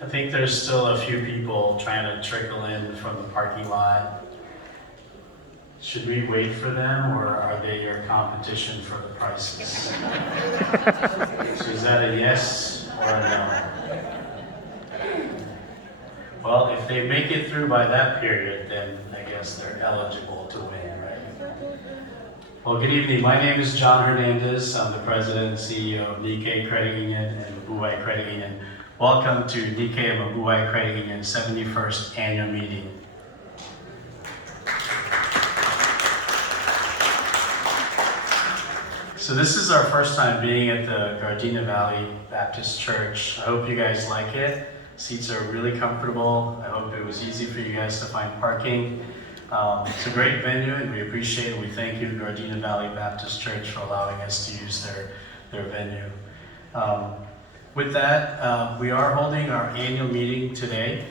I think there's still a few people trying to trickle in from the parking lot. Should we wait for them, or are they your competition for the prices? So is that a yes or a no? Well, if they make it through by that period, then I guess they're eligible to win, right? Well, good evening. My name is John Hernandez. I'm the president and CEO of Nikkei Credit Union and Mabuhay Credit Union. Welcome to Nikkei and Mabuhay Credit Union 71st Annual Meeting. So this is our first time being at the Gardena Valley Baptist Church. I hope you guys like it. Seats are really comfortable. I hope it was easy for you guys to find parking. It's a great venue and we appreciate it. We thank you, Gardena Valley Baptist Church, for allowing us to use their venue. With that, we are holding our annual meeting today.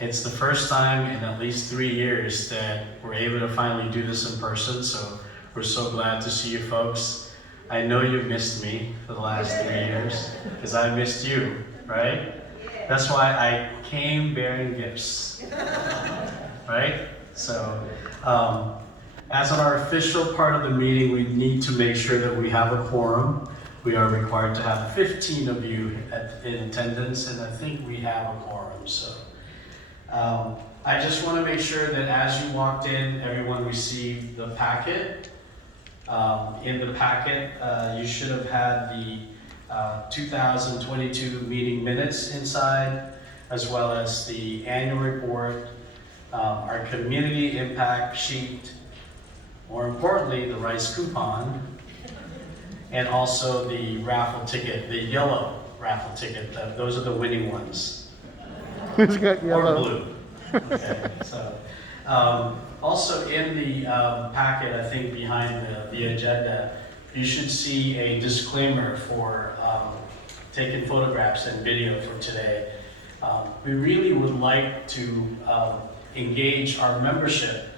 It's the first time in at least 3 years that we're able to finally do this in person, so we're so glad to see you folks. I know you've missed me for the last 3 years, because I missed you, right? That's why I came bearing gifts, right? So, as on our official part of the meeting, we need to make sure that we have a quorum. We are required to have 15 of you in attendance, and I think we have a quorum. So, I just want to make sure that as you walked in, everyone received the packet. In the packet, you should have had the 2022 meeting minutes inside, as well as the annual report, our community impact sheet, more importantly, the rice coupon, and also the raffle ticket, the yellow raffle ticket. Those are the winning ones. Who's got yellow? Or blue. Okay, so. Also in the packet, I think behind the agenda, you should see a disclaimer for taking photographs and video for today. We really would like to engage our membership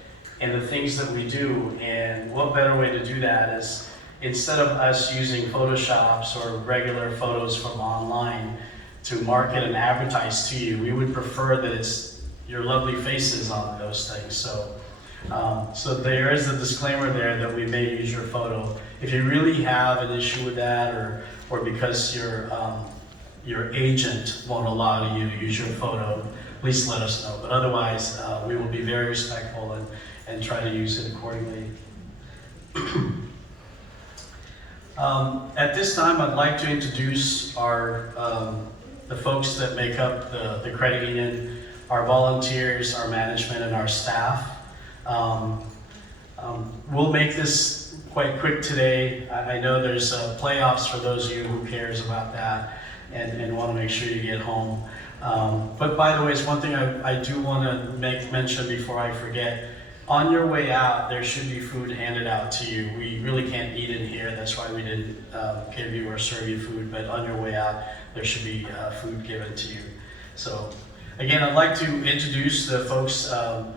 in the things that we do, and what better way to do that is, instead of us using Photoshops or regular photos from online to market and advertise to you, we would prefer that it's your lovely faces on those things. So there is a disclaimer there that we may use your photo. If you really have an issue with that, or because your agent won't allow you to use your photo, please let us know. But otherwise, we will be very respectful and try to use it accordingly. At this time, I'd like to introduce the folks that make up the credit union, our volunteers, our management, and our staff. We'll make this quite quick today. I know there's playoffs for those of you who cares about that and want to make sure you get home. But by the way, it's one thing I do want to make mention before I forget. On your way out, there should be food handed out to you. We really can't eat in here. That's why we didn't give you or serve you food. But on your way out, there should be food given to you. So again, I'd like to introduce the folks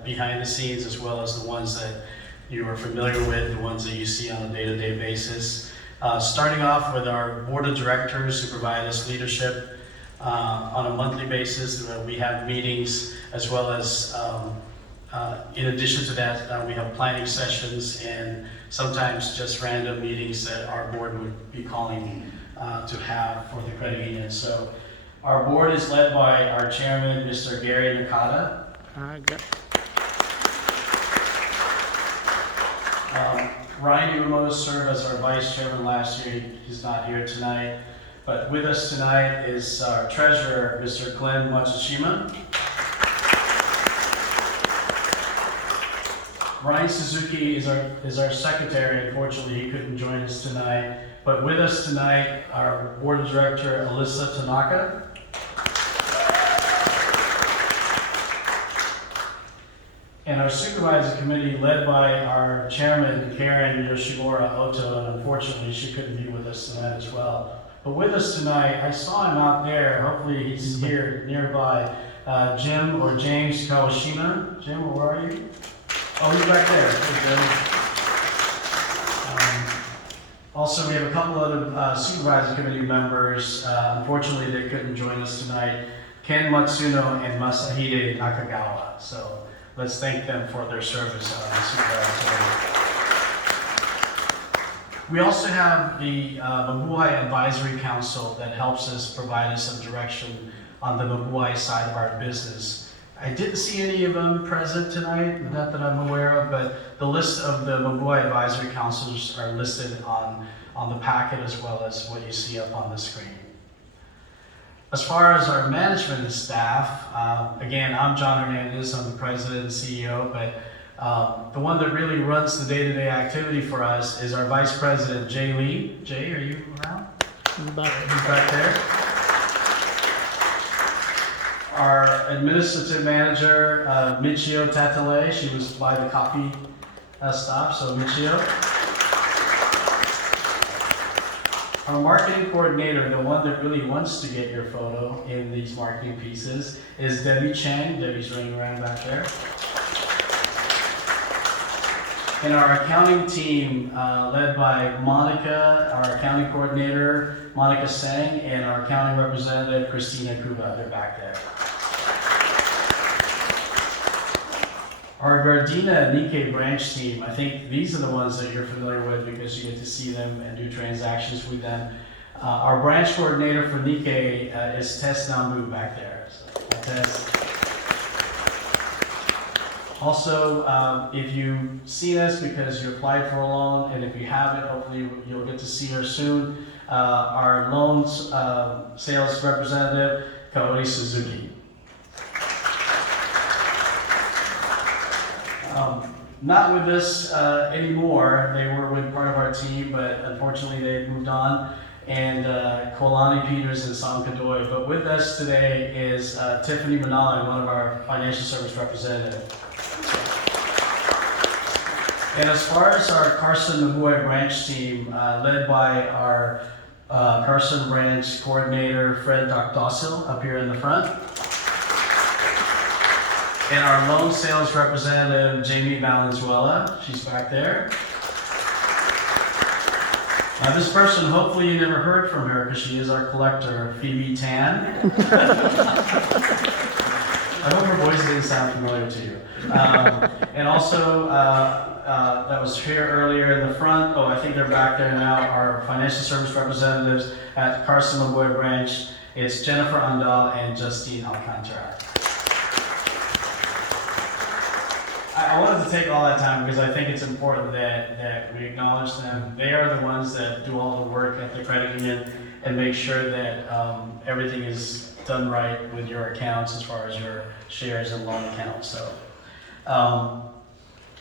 behind the scenes, as well as the ones that you are familiar with, the ones that you see on a day-to-day basis. Starting off with our board of directors who provide us leadership on a monthly basis. We have meetings, as well as in addition to that, we have planning sessions and sometimes just random meetings that our board would be calling to have for the credit union. So our board is led by our chairman, Mr. Gary Nakata. Ryan Urumoto served as our vice chairman last year. He's not here tonight. But with us tonight is our treasurer, Mr. Glenn Matsushima. Ryan Suzuki is our secretary. Unfortunately, he couldn't join us tonight. But with us tonight, our board of director, Alyssa Tanaka. And our supervisor committee, led by our chairman, Karen Yoshimura Oto, and unfortunately she couldn't be with us tonight as well. But with us tonight, I saw him out there, hopefully he's here nearby, Jim or James Kawashima. Jim, where are you? Oh, he's back there. Also, we have a couple other supervisor committee members. Unfortunately, they couldn't join us tonight. Ken Matsuno and Masahide Nakagawa. So let's thank them for their service on this activity. We also have the Mabuhay Advisory Council that helps us provide us some direction on the Mabuhay side of our business. I didn't see any of them present tonight, not that I'm aware of, but the list of the Mabuhay Advisory Councils are listed on the packet as well as what you see up on the screen. As far as our management and staff, again, I'm John Hernandez, I'm the president and CEO, but the one that really runs the day-to-day activity for us is our vice president, Jay Lee. Jay, are you around? He's back there. Our administrative manager, Michio Tatale, she was by the copy stop, so Michio. Our marketing coordinator, the one that really wants to get your photo in these marketing pieces, is Debbie Chang. Debbie's running around back there. And our accounting team, led by Monica, our accounting coordinator, Monica Sang, and our accounting representative, Christina Kuba, they're back there. Our Gardena Nikkei branch team, I think these are the ones that you're familiar with because you get to see them and do transactions with them. Our branch coordinator for Nikkei is Tess Nambu back there. So, Tess. Also, if you've seen us because you applied for a loan, and if you haven't, hopefully you'll get to see her soon. Our loans sales representative, Kaori Suzuki. Not with us anymore. They were with part of our team, but unfortunately they moved on. And Kolani Peters and Sam Kadoy. But with us today is Tiffany Manali, one of our financial service representatives. And as far as our Carson Mabuhay branch team, led by our Carson branch coordinator, Fred Doctosil, up here in the front. And our loan sales representative, Jamie Valenzuela, she's back there. Now this person, hopefully you never heard from her because she is our collector, Phoebe Tan. I hope her voice didn't sound familiar to you. And also, that was here earlier in the front, I think they're back there now, our financial service representatives at Carson Mabuhay branch. It's Jennifer Andal and Justine Alcantara. I wanted to take all that time because I think it's important that we acknowledge them. They are the ones that do all the work at the credit union and make sure that everything is done right with your accounts as far as your shares and loan accounts. So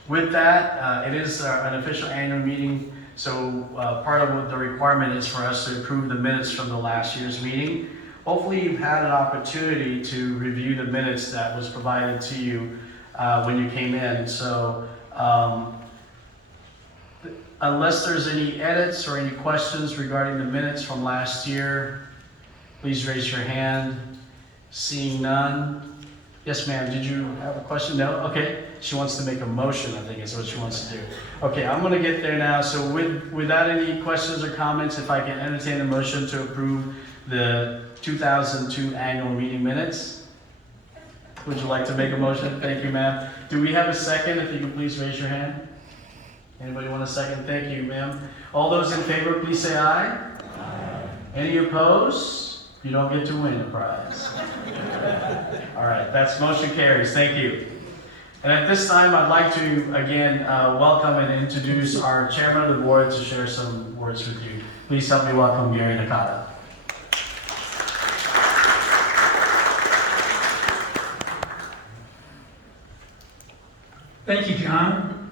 with that, it is an official annual meeting. So part of what the requirement is for us to approve the minutes from the last year's meeting. Hopefully you've had an opportunity to review the minutes that was provided to you when you came in. So unless there's any edits or any questions regarding the minutes from last year, please raise your hand. Seeing none. Yes, ma'am, did you have a question? No? Okay, she wants to make a motion, I think is what she wants to do. Okay, I'm gonna get there now. So without any questions or comments, if I can entertain a motion to approve the 2002 annual meeting minutes. Would you like to make a motion? Thank you, ma'am. Do we have a second? If you can please raise your hand. Anybody want a second? Thank you, ma'am. All those in favor, please say aye. Aye. Any opposed? You don't get to win a prize. All right, that's motion carries. Thank you. And at this time, I'd like to, again, welcome and introduce our chairman of the board to share some words with you. Please help me welcome Gary Nakata. Thank you, John.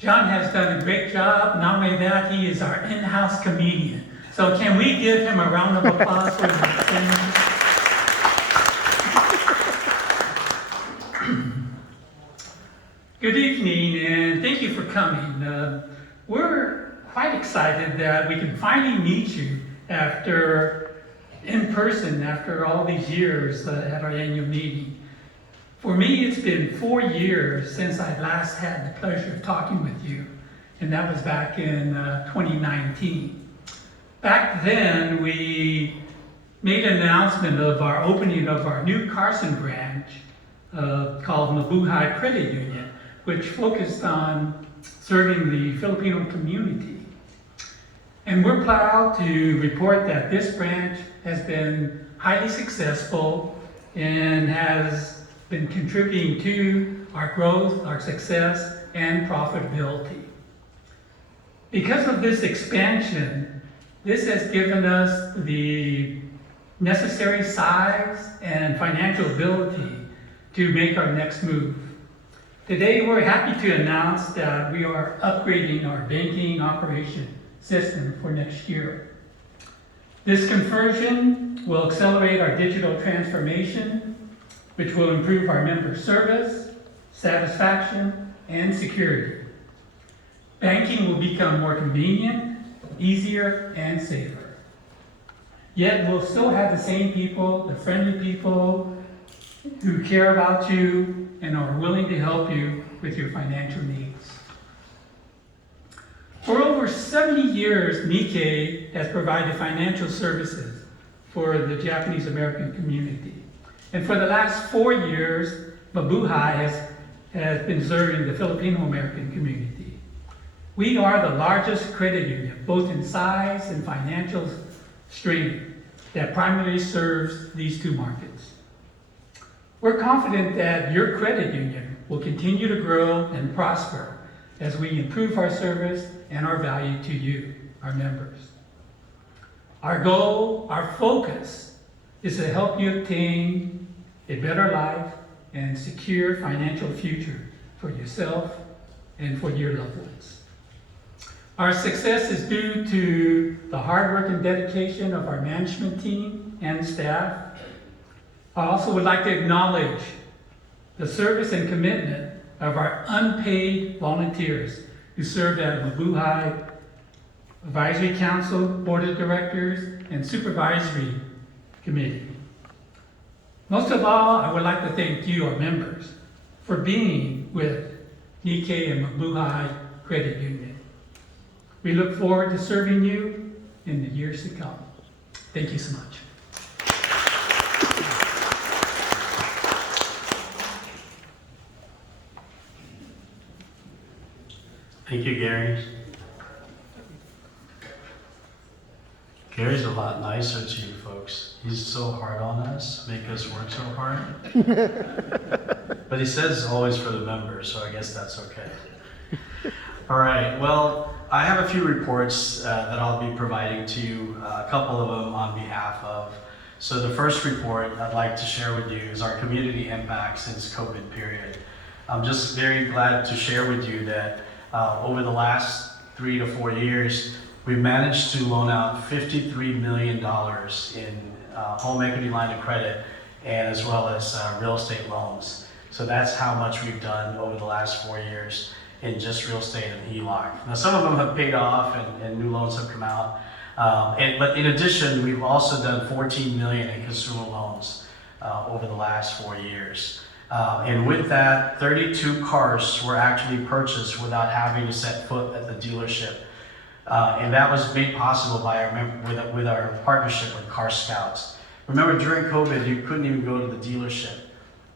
John has done a great job. Not only that, he is our in-house comedian. So can we give him a round of applause for his Good evening, and thank you for coming. We're quite excited that we can finally meet you in person after all these years at our annual meeting. For me, it's been 4 years since I last had the pleasure of talking with you, and that was back in 2019. Back then, we made an announcement of our opening of our new Carson branch called Mabuhay Credit Union, which focused on serving the Filipino community. And we're proud to report that this branch has been highly successful and has been contributing to our growth, our success, and profitability. Because of this expansion, this has given us the necessary size and financial ability to make our next move. Today, we're happy to announce that we are upgrading our banking operation system for next year. This conversion will accelerate our digital transformation, which will improve our member service, satisfaction, and security. Banking will become more convenient, easier, and safer. Yet we'll still have the same people, the friendly people who care about you and are willing to help you with your financial needs. For over 70 years, Nikkei has provided financial services for the Japanese American community. And for the last 4 years, Mabuhay has been serving the Filipino American community. We are the largest credit union, both in size and financial strength, that primarily serves these two markets. We're confident that your credit union will continue to grow and prosper as we improve our service and our value to you, our members. Our goal, our focus, is to help you obtain a better life and secure financial future for yourself and for your loved ones. Our success is due to the hard work and dedication of our management team and staff. I also would like to acknowledge the service and commitment of our unpaid volunteers who served at Mabuhay Advisory Council, Board of Directors, and Supervisory Committee. Most of all, I would like to thank you, our members, for being with Nikkei and Mabuhay Credit Union. We look forward to serving you in the years to come. Thank you so much. Thank you, Gary. Gary's a lot nicer to you folks. He's so hard on us, make us work so hard. But he says it's always for the members, so I guess that's okay. All right, well, I have a few reports that I'll be providing to you, a couple of them on behalf of. So the first report I'd like to share with you is our community impact since COVID period. I'm just very glad to share with you that over the last 3 to 4 years, we've managed to loan out $53 million in home equity line of credit and as well as real estate loans. So that's how much we've done over the last 4 years in just real estate and HELOC. Now some of them have paid off and new loans have come out. But in addition, we've also done $14 million in consumer loans over the last 4 years. And with that, 32 cars were actually purchased without having to set foot at the dealership. And that was made possible by with our partnership with Car Scouts. Remember, during COVID, you couldn't even go to the dealership.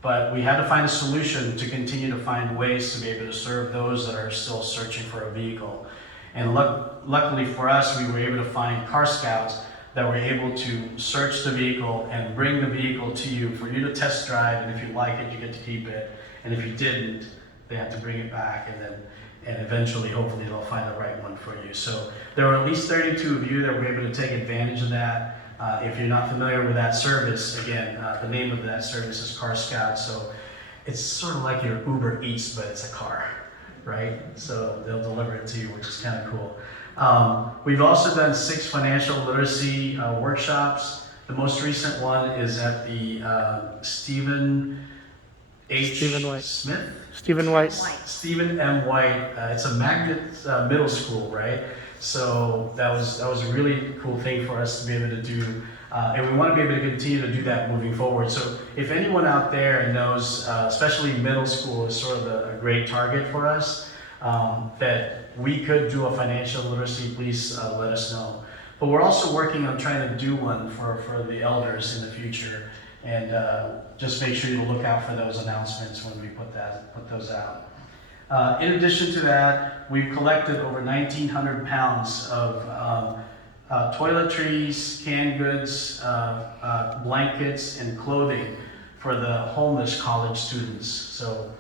But we had to find a solution to continue to find ways to be able to serve those that are still searching for a vehicle. And luckily for us, we were able to find Car Scouts that were able to search the vehicle and bring the vehicle to you for you to test drive. And if you like it, you get to keep it. And if you didn't, they have to bring it back, and eventually, hopefully, they'll find the right one for you. So there were at least 32 of you that were able to take advantage of that. If you're not familiar with that service, again, the name of that service is Car Scout. So it's sort of like your Uber Eats, but it's a car, right? So they'll deliver it to you, which is kind of cool. We've also done 6 financial literacy workshops. The most recent one is at the Stephen White. Smith? Stephen White. Stephen M. White. It's a magnet middle school, right? So that was a really cool thing for us to be able to do. And we want to be able to continue to do that moving forward. So if anyone out there knows, especially middle school is sort of a great target for us, that we could do a financial literacy, please let us know. But we're also working on trying to do one for the elders in the future. And just make sure you look out for those announcements when we put those out. In addition to that, we've collected over 1,900 pounds of toiletries, canned goods, blankets, and clothing for the homeless college students. So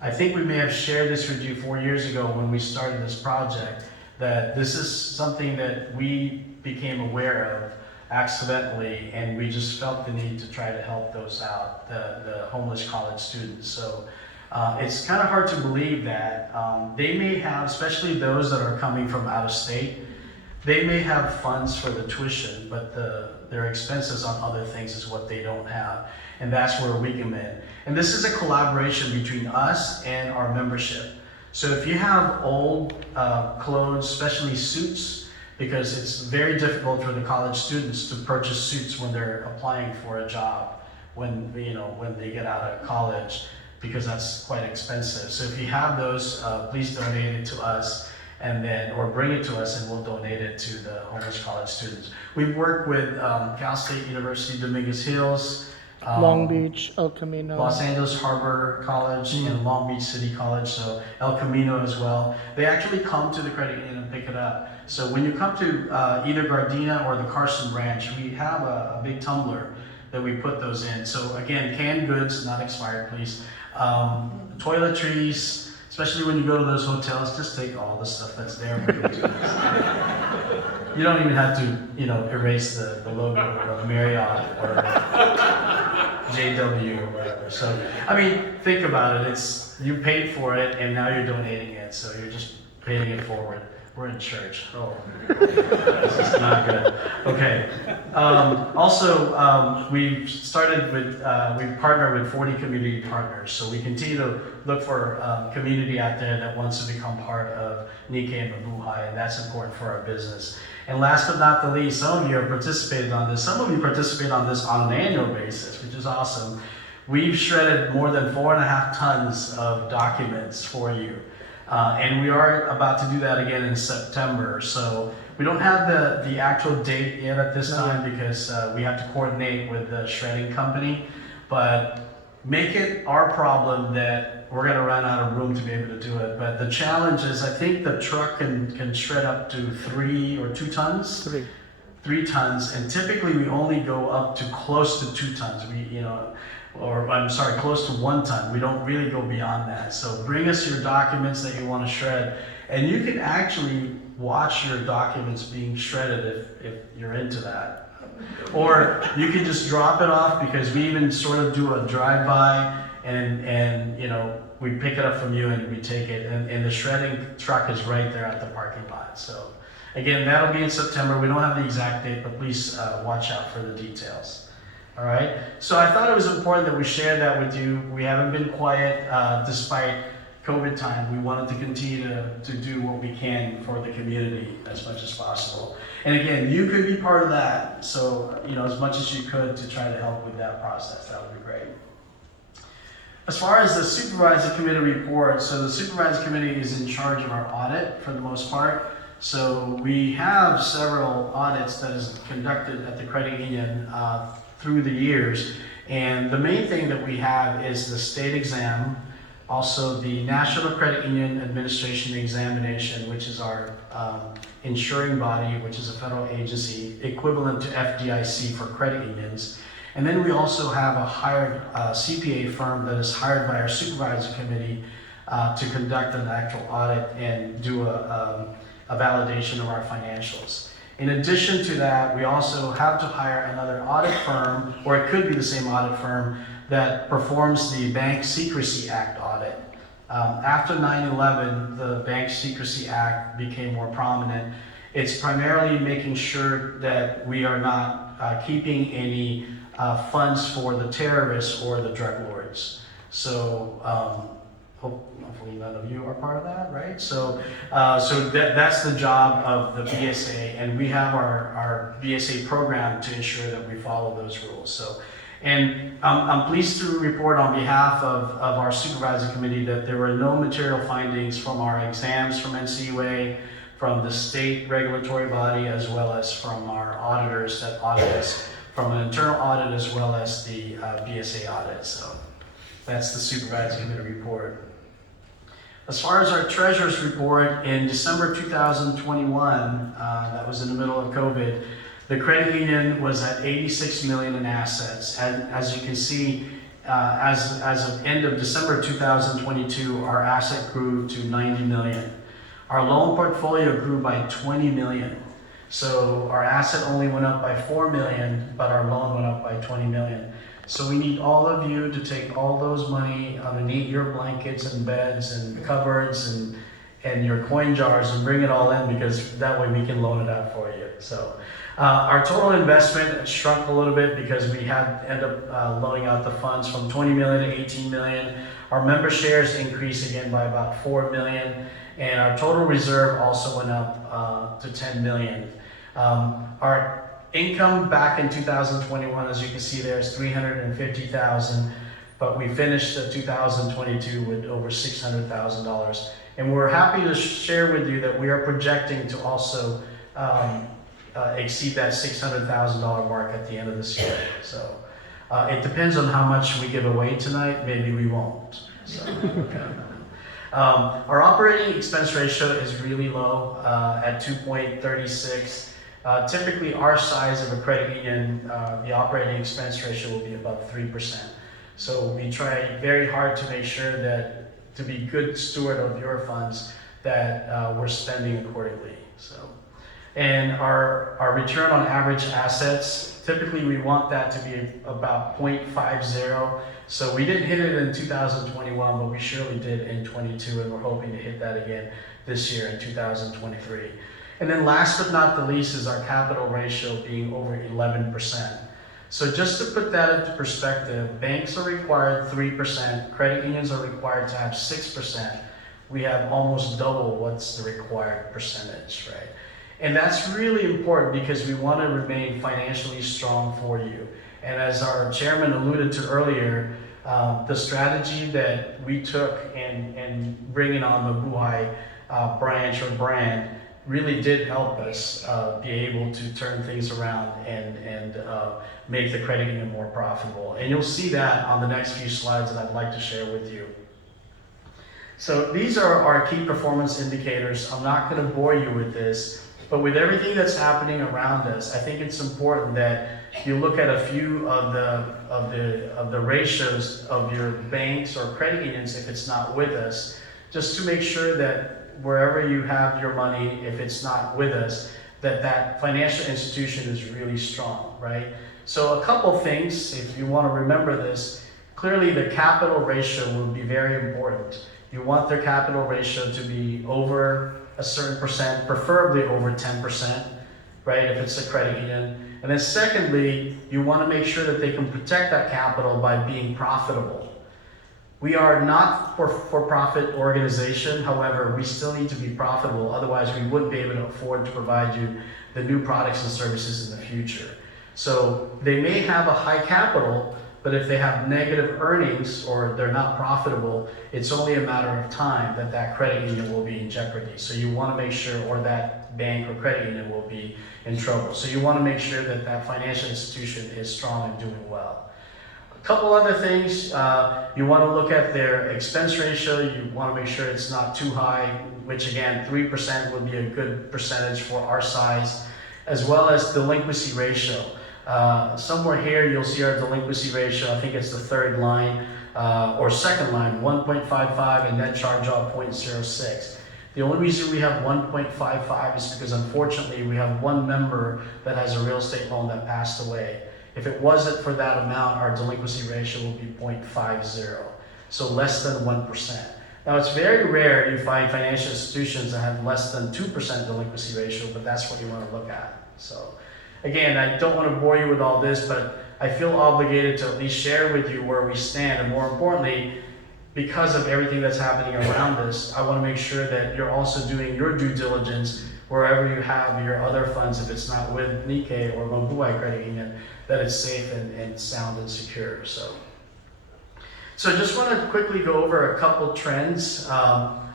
I think we may have shared this with you 4 years ago when we started this project, that this is something that we became aware of accidentally, and we just felt the need to try to help those out, the homeless college students. So it's kind of hard to believe that they may have, especially those that are coming from out of state, they may have funds for the tuition, but their expenses on other things is what they don't have. And that's where we come in. And this is a collaboration between us and our membership. So if you have old clothes, especially suits, because it's very difficult for the college students to purchase suits when they're applying for a job, when they get out of college, because that's quite expensive. So if you have those, please donate it to us, or bring it to us, and we'll donate it to the homeless college students. We've worked with Cal State University, Dominguez Hills, Long Beach, El Camino. Los Angeles Harbor College, and Long Beach City College, so El Camino as well. They actually come to the credit union and pick it up. So when you come to either Gardena or the Carson branch, we have a big tumbler that we put those in. So again, canned goods, not expired, please. Toiletries, especially when you go to those hotels, just take all the stuff that's there. You don't even have to, erase the logo of Marriott or JW or whatever. So, I mean, think about it. You paid for it, and now you're donating it. So you're just paying it forward. We're in church. Oh, this is not good. Okay. Also, we've partnered with 40 community partners. So we continue to look for community out there that wants to become part of Nikkei and Mabuhay, and that's important for our business. And last but not the least, some of you have participated on this. Some of you participate on this on an annual basis, which is awesome. We've shredded more than 4.5 tons of documents for you. And we are about to do that again in September. So we don't have the actual date yet at this time because we have to coordinate with the shredding company. But make it our problem that we're going to run out of room to be able to do it. But the challenge is, I think the truck can shred up to 3 or 2 tons. 3 tons, and typically we only go up to close to 2 tons. Close to 1 ton. We don't really go beyond that. So bring us your documents that you want to shred, and you can actually watch your documents being shredded if you're into that. Or you can just drop it off, because we even sort of do a drive-by, and we pick it up from you and we take it, and the shredding truck is right there at the parking lot. So again, that'll be in September. We don't have the exact date, but please watch out for the details. All right, so I thought it was important that we share that with you. We haven't been quiet despite COVID time. We wanted to continue to do what we can for the community as much as possible. And again, you could be part of that. So, as much as you could to try to help with that process, that would be great. As far as the supervisory committee report, so the supervisory committee is in charge of our audit for the most part. So we have several audits that is conducted at the credit union through the years, and the main thing that we have is the state exam, also the National Credit Union Administration Examination, which is our insuring body, which is a federal agency equivalent to FDIC for credit unions. And then we also have a hired CPA firm that is hired by our supervisory committee to conduct an actual audit and do a validation of our financials. In addition to that, we also have to hire another audit firm, or it could be the same audit firm, that performs the Bank Secrecy Act audit. After 9/11, the Bank Secrecy Act became more prominent. It's primarily making sure that we are not keeping any funds for the terrorists or the drug lords. So hopefully none of you are part of that, right? So that's the job of the BSA, and we have our BSA program to ensure that we follow those rules. So, and I'm pleased to report on behalf of our supervisory committee that there were no material findings from our exams from NCUA, from the state regulatory body as well as from our auditors that audit us from an internal audit as well as the BSA audit. So that's the supervisory committee report. As far as our treasurer's report, in December 2021, that was in the middle of COVID, the credit union was at 86 million in assets. And as you can see, as of end of December 2022, our asset grew to 90 million. Our loan portfolio grew by 20 million. So our asset only went up by 4 million, but our loan went up by 20 million. So we need all of you to take all those money underneath your blankets and beds and cupboards and your coin jars and bring it all in, because that way we can loan it out for you. So our total investment shrunk a little bit because we had end up loaning out the funds from 20 million to 18 million. Our member shares increased again by about 4 million, and our total reserve also went up to 10 million. Our income back in 2021, as you can see there, is 350,000, but we finished 2022 with over $600,000. And we're happy to share with you that we are projecting to also exceed that $600,000 mark at the end of this year. So it depends on how much we give away tonight. Maybe we won't. So, our operating expense ratio is really low at 2.36. Typically, our size of a credit union, the operating expense ratio will be above 3%. So we try very hard to make sure that, to be good steward of your funds, that we're spending accordingly. So, and our return on average assets, typically we want that to be about 0.50. So we didn't hit it in 2021, but we surely did in 22, and we're hoping to hit that again this year in 2023. And then last but not the least is our capital ratio being over 11%. So just to put that into perspective, banks are required 3%, credit unions are required to have 6%. We have almost double what's the required percentage, right? And that's really important because we want to remain financially strong for you. And as our chairman alluded to earlier, the strategy that we took in bringing on the Mabuhay branch or brand really did help us be able to turn things around and make the credit union more profitable. And you'll see that on the next few slides that I'd like to share with you. So these are our key performance indicators. I'm not going to bore you with this, but with everything that's happening around us, I think it's important that you look at a few of the ratios of your banks or credit unions if it's not with us, just to make sure that wherever you have your money, if it's not with us, that financial institution is really strong, right? So a couple things, if you want to remember this, clearly the capital ratio will be very important. You want their capital ratio to be over a certain percent, preferably over 10%, right, if it's a credit union. And then secondly, you want to make sure that they can protect that capital by being profitable. We are not for-profit organization. However, we still need to be profitable. Otherwise, we wouldn't be able to afford to provide you the new products and services in the future. So they may have a high capital, but if they have negative earnings or they're not profitable, it's only a matter of time that that credit union will be in jeopardy. So you want to make sure, or that bank or credit union will be in trouble. So you want to make sure that that financial institution is strong and doing well. A couple other things, you want to look at their expense ratio. You want to make sure it's not too high, which again, 3% would be a good percentage for our size, as well as delinquency ratio. Somewhere here, you'll see our delinquency ratio. I think it's the third line or second line, 1.55, and net charge-off 0.06. The only reason we have 1.55 is because unfortunately we have one member that has a real estate loan that passed away. If it wasn't for that amount, our delinquency ratio will be 0.50, so less than 1%. Now, it's very rare you find financial institutions that have less than 2% delinquency ratio, but that's what you want to look at. So, again, I don't want to bore you with all this, but I feel obligated to at least share with you where we stand, and more importantly, because of everything that's happening around us, I want to make sure that you're also doing your due diligence wherever you have your other funds, if it's not with Nikkei or Mabuhay Credit Union, that it's safe and sound and secure. So just want to quickly go over a couple trends.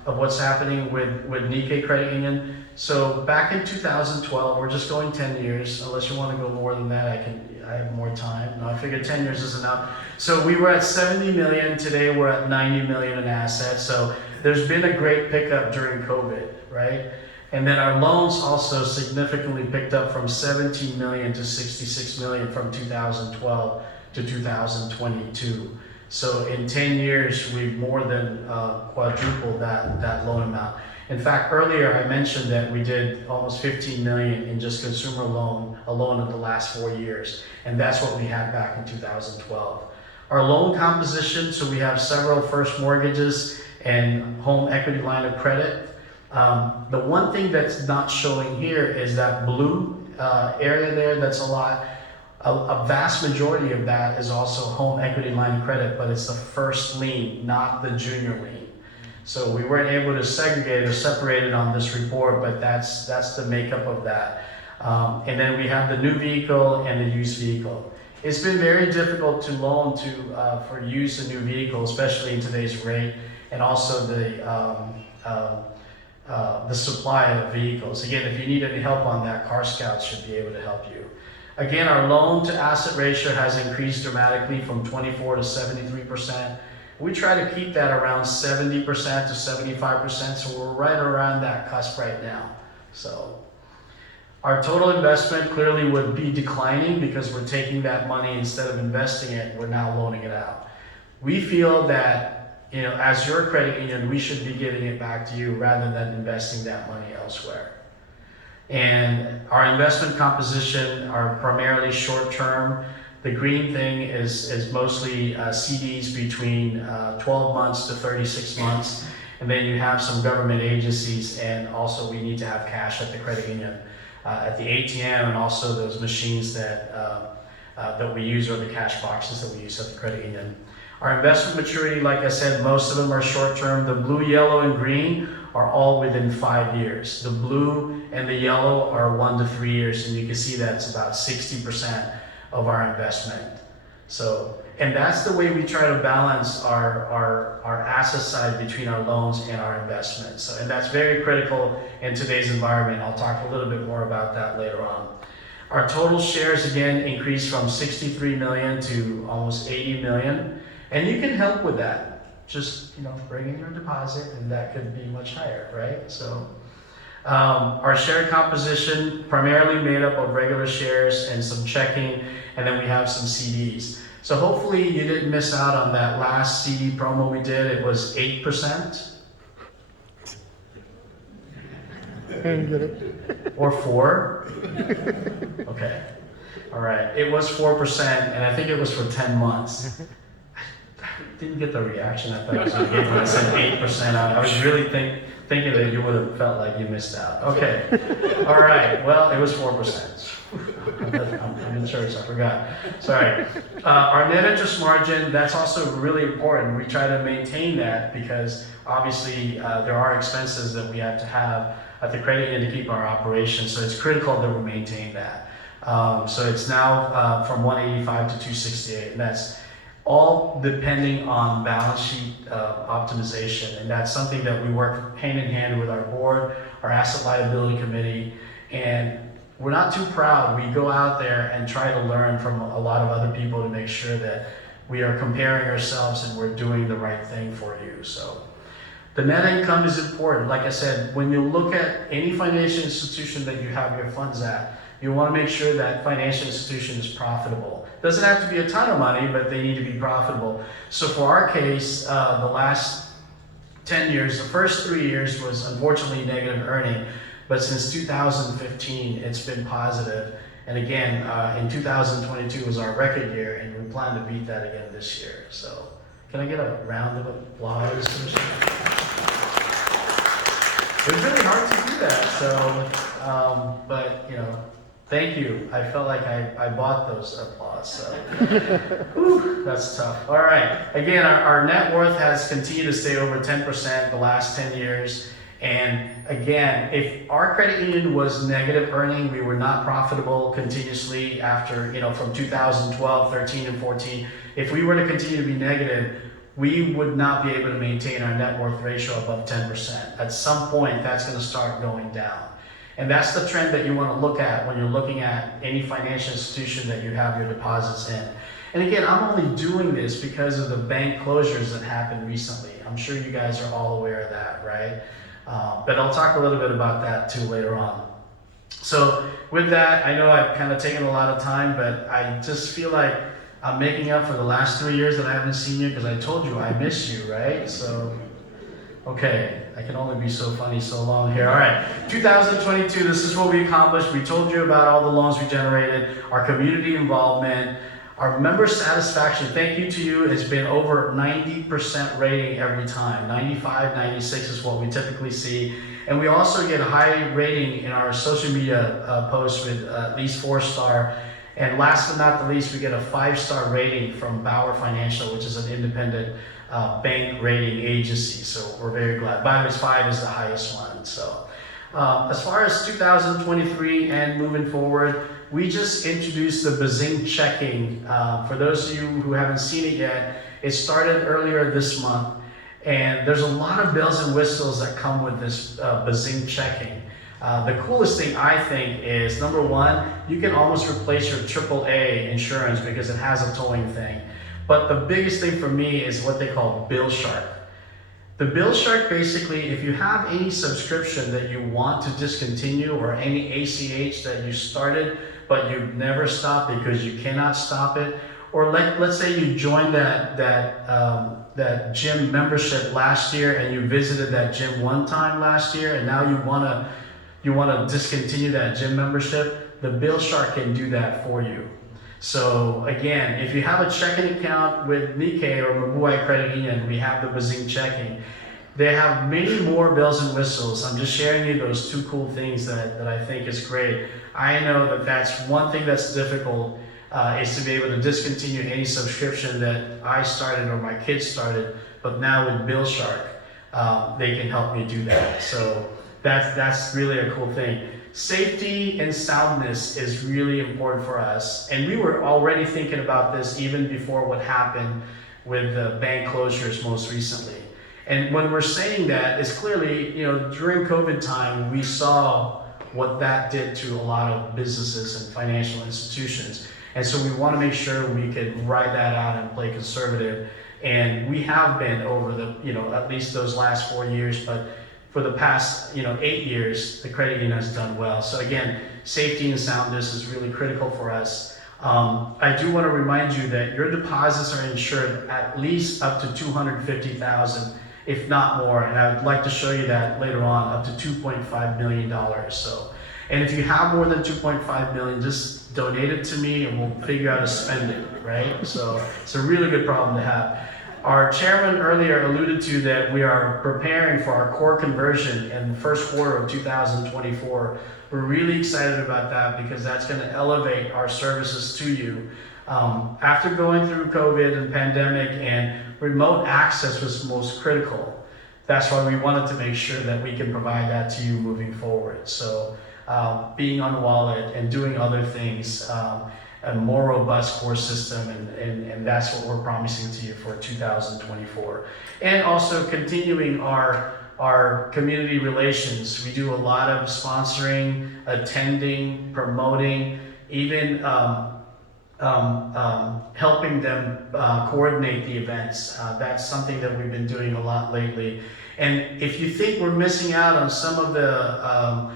of what's happening with Nikkei Credit Union. So back in 2012, we're just going 10 years. Unless you want to go more than that, I have more time. No, I figured 10 years is enough. So we were at 70 million. Today we're at 90 million in assets. So there's been a great pickup during COVID, right? And then our loans also significantly picked up from 17 million to 66 million from 2012 to 2022. So in 10 years, we've more than quadrupled that loan amount. In fact, earlier I mentioned that we did almost 15 million in just consumer loan alone in the last 4 years. And that's what we had back in 2012. Our loan composition, so we have several first mortgages and home equity line of credit. The one thing that's not showing here is that blue area there, that's a lot. A vast majority of that is also home equity line of credit, but it's the first lien, not the junior lien. So we weren't able to segregate or separate it on this report, but that's the makeup of that. And then we have the new vehicle and the used vehicle. It's been very difficult to loan for use a new vehicle, especially in today's rate, and also the supply of vehicles. Again, if you need any help on that, Car Scouts should be able to help you. Again, our loan to asset ratio has increased dramatically from 24 to 73%. We try to keep that around 70% to 75%, so we're right around that cusp right now. So our total investment clearly would be declining because we're taking that money, instead of investing it, we're now loaning it out. We feel that, as your credit union, we should be giving it back to you rather than investing that money elsewhere. And our investment composition are primarily short-term. The green thing is mostly CDs between 12 months to 36 months. And then you have some government agencies, and also we need to have cash at the credit union, at the ATM, and also those machines that we use, or the cash boxes that we use at the credit union. Our investment maturity, like I said, most of them are short-term. The blue, yellow, and green are all within 5 years. The blue and the yellow are 1 to 3 years, and you can see that's about 60% of our investment. So, and that's the way we try to balance our asset side between our loans and our investments. So, and that's very critical in today's environment. I'll talk a little bit more about that later on. Our total shares, again, increased from 63 million to almost 80 million. And you can help with that. Just, bring in your deposit, and that could be much higher, right? So our share composition primarily made up of regular shares and some checking, and then we have some CDs. So hopefully you didn't miss out on that last CD promo we did. It was 8%. Didn't get it. Or 4? Okay. All right. It was 4%, and I think it was for 10 months. Didn't get the reaction I thought I was going to get when I said 8%. I was really thinking that you would have felt like you missed out. Okay. All right. Well, it was 4%. I'm in church. I forgot. Sorry. Our net interest margin, that's also really important. We try to maintain that because obviously there are expenses that we have to have at the credit union to keep our operations. So it's critical that we maintain that. So it's now from 185 to 268, and that's all depending on balance sheet optimization. And that's something that we work hand in hand with our board, our asset liability committee, and we're not too proud. We go out there and try to learn from a lot of other people to make sure that we are comparing ourselves and we're doing the right thing for you. So the net income is important. Like I said, when you look at any financial institution that you have your funds at, you want to make sure that financial institution is profitable. Doesn't have to be a ton of money, but they need to be profitable. So for our case, the last 10 years, the first 3 years was unfortunately negative earning, but since 2015, it's been positive. And again, in 2022 was our record year, and we plan to beat that again this year. So can I get a round of applause? It was really hard to do that, so, but thank you. I felt like I bought those applause, so. Whew, that's tough. All right. Again, our net worth has continued to stay over 10% the last 10 years. And again, if our credit union was negative earning, we were not profitable continuously after, from 2012, 13, and 14. If we were to continue to be negative, we would not be able to maintain our net worth ratio above 10%. At some point, that's going to start going down. And that's the trend that you want to look at when you're looking at any financial institution that you have your deposits in. And again, I'm only doing this because of the bank closures that happened recently. I'm sure you guys are all aware of that, right? But I'll talk a little bit about that too later on. So with that, I know I've kind of taken a lot of time, but I just feel like I'm making up for the last 3 years that I haven't seen you, because I told you I miss you, right? So, okay, I can only be so funny so long here. All right, 2022, this is what we accomplished. We told you about all the loans we generated, our community involvement, our member satisfaction. Thank you to you. It's been over 90% rating every time. 95, 96 is what we typically see. And we also get a high rating in our social media posts with at least 4-star. And last but not the least, we get a 5-star rating from Bauer Financial, which is an independent bank rating agency. So we're very glad. By the way, 5 is the highest one. So as far as 2023 and moving forward, we just introduced the Bazing checking. For those of you who haven't seen it yet, it started earlier this month. And there's a lot of bells and whistles that come with this Bazing checking. The coolest thing I think is, number one, you can almost replace your AAA insurance because it has a towing thing. But the biggest thing for me is what they call Bill Shark. The Bill Shark, basically, if you have any subscription that you want to discontinue or any ACH that you started but you've never stopped because you cannot stop it, or let's say you joined that gym membership last year and you visited that gym one time last year and now you want to discontinue that gym membership, the Bill Shark can do that for you. So again, if you have a checking account with Nikkei or Mabuhay Credit Union, we have the Bazing checking. They have many more bells and whistles. I'm just sharing you those 2 cool things that I think is great. I know that that's one thing that's difficult, is to be able to discontinue any subscription that I started or my kids started, but now with Bill Shark, they can help me do that. So that's really a cool thing. Safety and soundness is really important for us. And we were already thinking about this even before what happened with the bank closures most recently. And when we're saying that, it's clearly, during COVID time, we saw what that did to a lot of businesses and financial institutions. And so we want to make sure we can ride that out and play conservative. And we have been over the, at least those last 4 years, but for the past, 8 years, the credit union has done well. So again, safety and soundness is really critical for us. I do want to remind you that your deposits are insured at least up to $250,000, if not more. And I would like to show you that later on, up to $2.5 million. So, and if you have more than $2.5 million, just donate it to me and we'll figure out how to spend it, right? So it's a really good problem to have. Our chairman earlier alluded to that we are preparing for our core conversion in the first quarter of 2024. We're really excited about that because that's going to elevate our services to you. After going through COVID and pandemic, and remote access was most critical. That's why we wanted to make sure that we can provide that to you moving forward. So being on wallet and doing other things, a more robust core system, and that's what we're promising to you for 2024. And also continuing our community relations. We do a lot of sponsoring, attending, promoting, even helping them coordinate the events. That's something that we've been doing a lot lately. And if you think we're missing out on some of the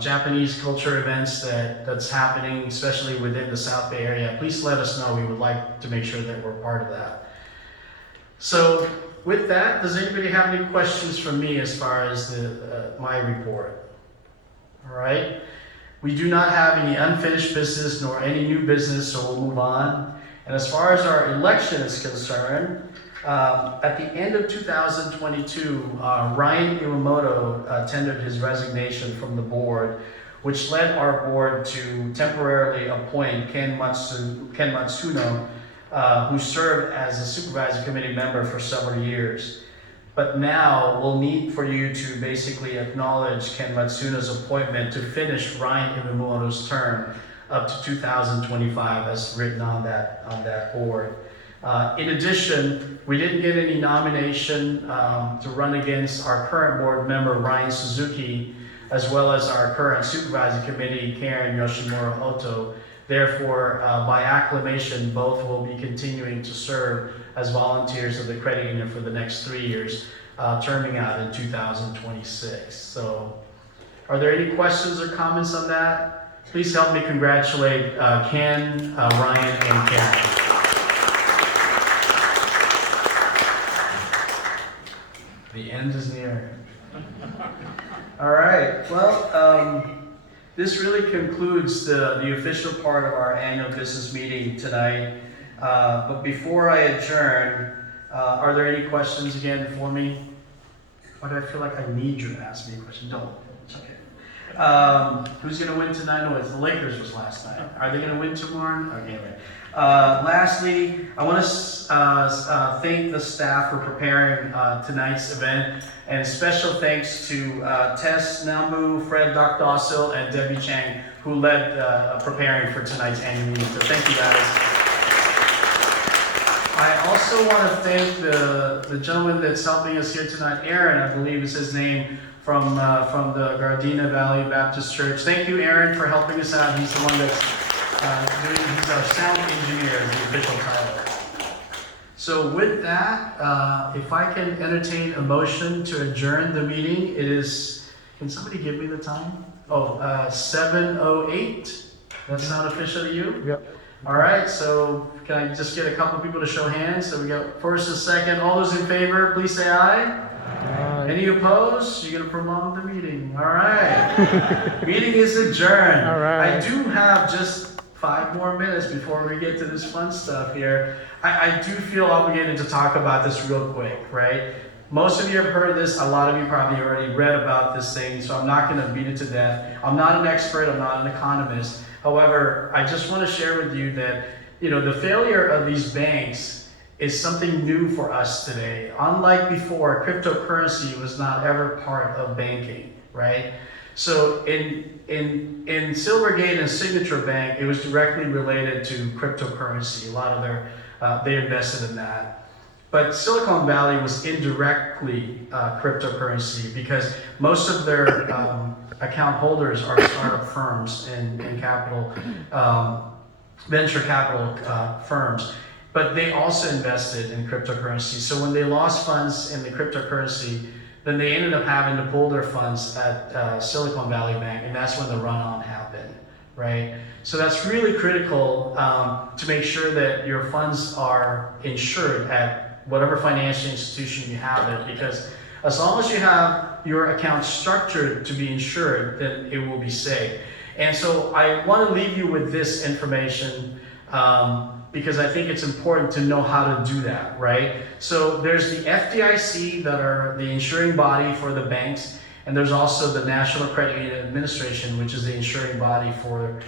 Japanese culture events that's happening, especially within the South Bay area, please let us know. We would like to make sure that we're part of that. So with that, does anybody have any questions for me as far as my report? All right. We do not have any unfinished business nor any new business, so we'll move on. And as far as our election is concerned, at the end of 2022, Ryan Iwamoto tendered his resignation from the board, which led our board to temporarily appoint Ken Matsuno, who served as a supervisory committee member for several years. But now we'll need for you to basically acknowledge Ken Matsuno's appointment to finish Ryan Iwamoto's term up to 2025 as written on that board. In addition, we didn't get any nomination to run against our current board member, Ryan Suzuki, as well as our current supervisory committee, Karen Yoshimura Oto. Therefore, by acclamation, both will be continuing to serve as volunteers of the credit union for the next 3 years, terming out in 2026. So, are there any questions or comments on that? Please help me congratulate Ken, Ryan, and Karen. The end is near. All right, well, this really concludes the official part of our annual business meeting tonight. But before I adjourn, are there any questions again for me? Why do I feel like I need you to ask me a question? Don't. It's okay. Who's going to win tonight? No, it's the Lakers was last night. Are they going to win tomorrow? Okay, right. Lastly, I want to thank the staff for preparing tonight's event, and special thanks to Tess Nambu, Fred Doctossil, and Debbie Chang, who led preparing for tonight's annual meeting. So thank you guys. I also want to thank the gentleman that's helping us here tonight, Aaron, I believe is his name, from the Gardena Valley Baptist Church. Thank you, Aaron, for helping us out. He's the one that's he's our sound engineer, is the official title. So with that, if I can entertain a motion to adjourn the meeting, it is, can somebody give me the time? 7:08. That sound official to you? Yep. All right, so can I just get a couple people to show hands? So we got first and second. All those in favor, please say aye. Any opposed? You're going to prolong the meeting. All right. Meeting is adjourned. All right. I do have just 5 more minutes before we get to this fun stuff here. I do feel obligated to talk about this real quick, right? Most of you have heard this. A lot of you probably already read about this thing, so I'm not going to beat it to death. I'm not an expert. I'm not an economist. However, I just want to share with you that, the failure of these banks is something new for us today. Unlike before, cryptocurrency was not ever part of banking, right? So in Silvergate and Signature Bank, it was directly related to cryptocurrency. A lot of they invested in that. But Silicon Valley was indirectly cryptocurrency because most of their account holders are startup firms and capital, venture capital firms. But they also invested in cryptocurrency. So when they lost funds in the cryptocurrency, then they ended up having to pull their funds at Silicon Valley Bank, and that's when the run-on happened, right? So that's really critical to make sure that your funds are insured at whatever financial institution you have it, because as long as you have your account structured to be insured, then it will be safe. And so I want to leave you with this information because I think it's important to know how to do that, right? So there's the FDIC that are the insuring body for the banks, and there's also the National Credit Union Administration, which is the insuring body for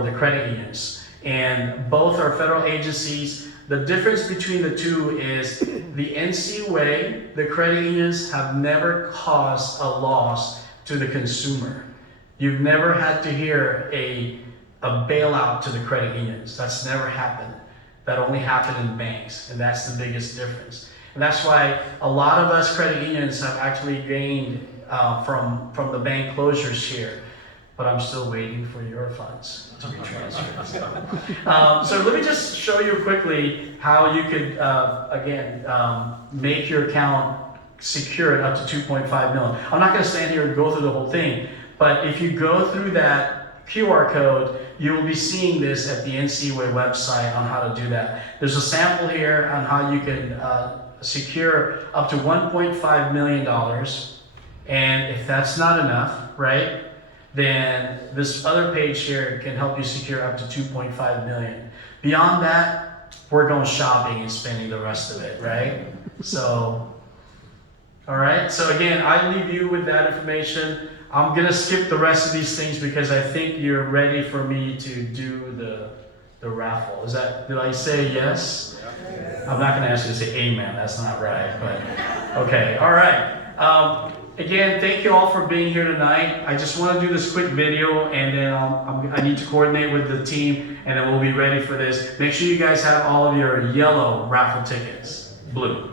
the credit unions. And both are federal agencies. The difference between the two is the NCUA, the credit unions have never caused a loss to the consumer. You've never had to hear a bailout to the credit unions. That's never happened. That only happened in banks, and that's the biggest difference. And that's why a lot of us credit unions have actually gained from the bank closures here. But I'm still waiting for your funds to be transferred. So let me just show you quickly how you could, make your account secured up to 2.5 million. I'm not going to stand here and go through the whole thing, but if you go through that QR code, you will be seeing this at the NCUA website on how to do that. There's a sample here on how you can secure up to $1.5 million. And if that's not enough, right, then this other page here can help you secure up to 2.5 million. Beyond that, we're going shopping and spending the rest of it, right? So, all right. So again, I leave you with that information. I'm gonna skip the rest of these things because I think you're ready for me to do the raffle. Did I say yes? Yeah. I'm not gonna ask you to say amen. That's not right. But okay. All right. Again, thank you all for being here tonight. I just want to do this quick video, and then I need to coordinate with the team, and then we'll be ready for this. Make sure you guys have all of your yellow raffle tickets, blue.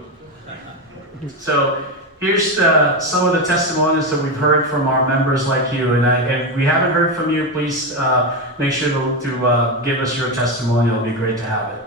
So here's some of the testimonies that we've heard from our members like you, and if we haven't heard from you, please make sure to give us your testimony. It'll be great to have it.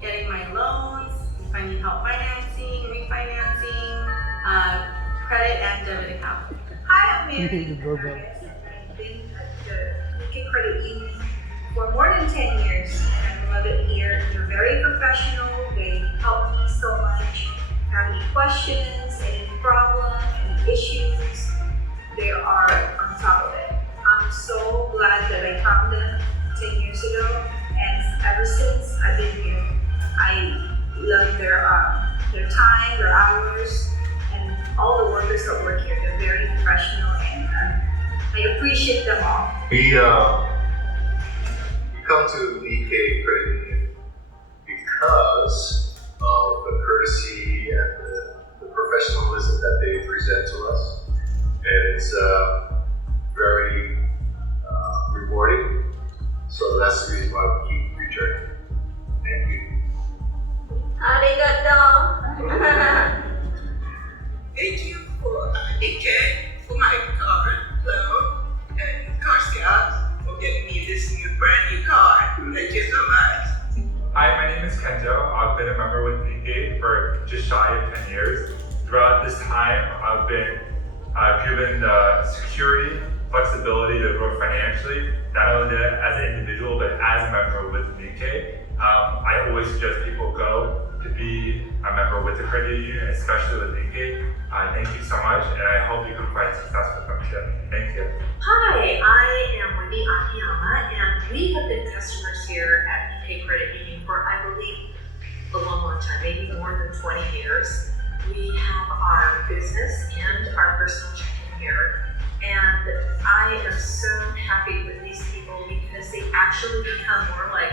Getting my loans, if I need help financing, refinancing, credit and debit account. Hi, I'm Mary. I've been at the Nikkei Credit Union for more than 10 years, and I love it here. They're very professional. They help me so much. Have any questions, any problems, any issues, they are on top of it. I'm so glad that I found them 10 years ago, and ever since I've been here. I love their time, their hours, and all the workers that work here. They're very professional, and I appreciate them all. We come to Nikkei Credit Union because of the courtesy and the professionalism that they present to us, and it's very rewarding. So that's the reason why we keep returning. Thank you. Arigato. Thank you for Nikkei for my car loan and Car Scouts for getting me this new brand new car. Thank you so much. Hi, my name is Kenjo. I've been a member with Nikkei for just shy of 10 years. Throughout this time, I've been given the security, flexibility to grow financially, not only as an individual, but as a member with Nikkei. I always suggest people go to be a member with the credit union, especially with Nikkei. Thank you so much, and I hope you can find success with them too. Thank you. Hi, I am Wendy Akiyama, and we have been customers here at Nikkei Credit Union for, I believe, a long time, maybe more than 20 years. We have our business and our personal checking here, and I am so happy with these people because they actually become more like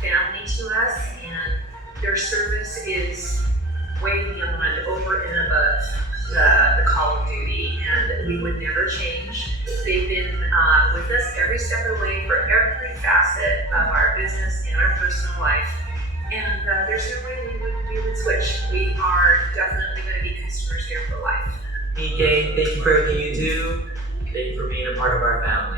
family to us, and their service is way beyond, over and above the call of duty, and we would never change. They've been with us every step of the way for every facet of our business and our personal life, and there's no way we would switch. We are definitely going to be customers here for life. Nikkei, thank you for everything you do. Thank you for being a part of our family.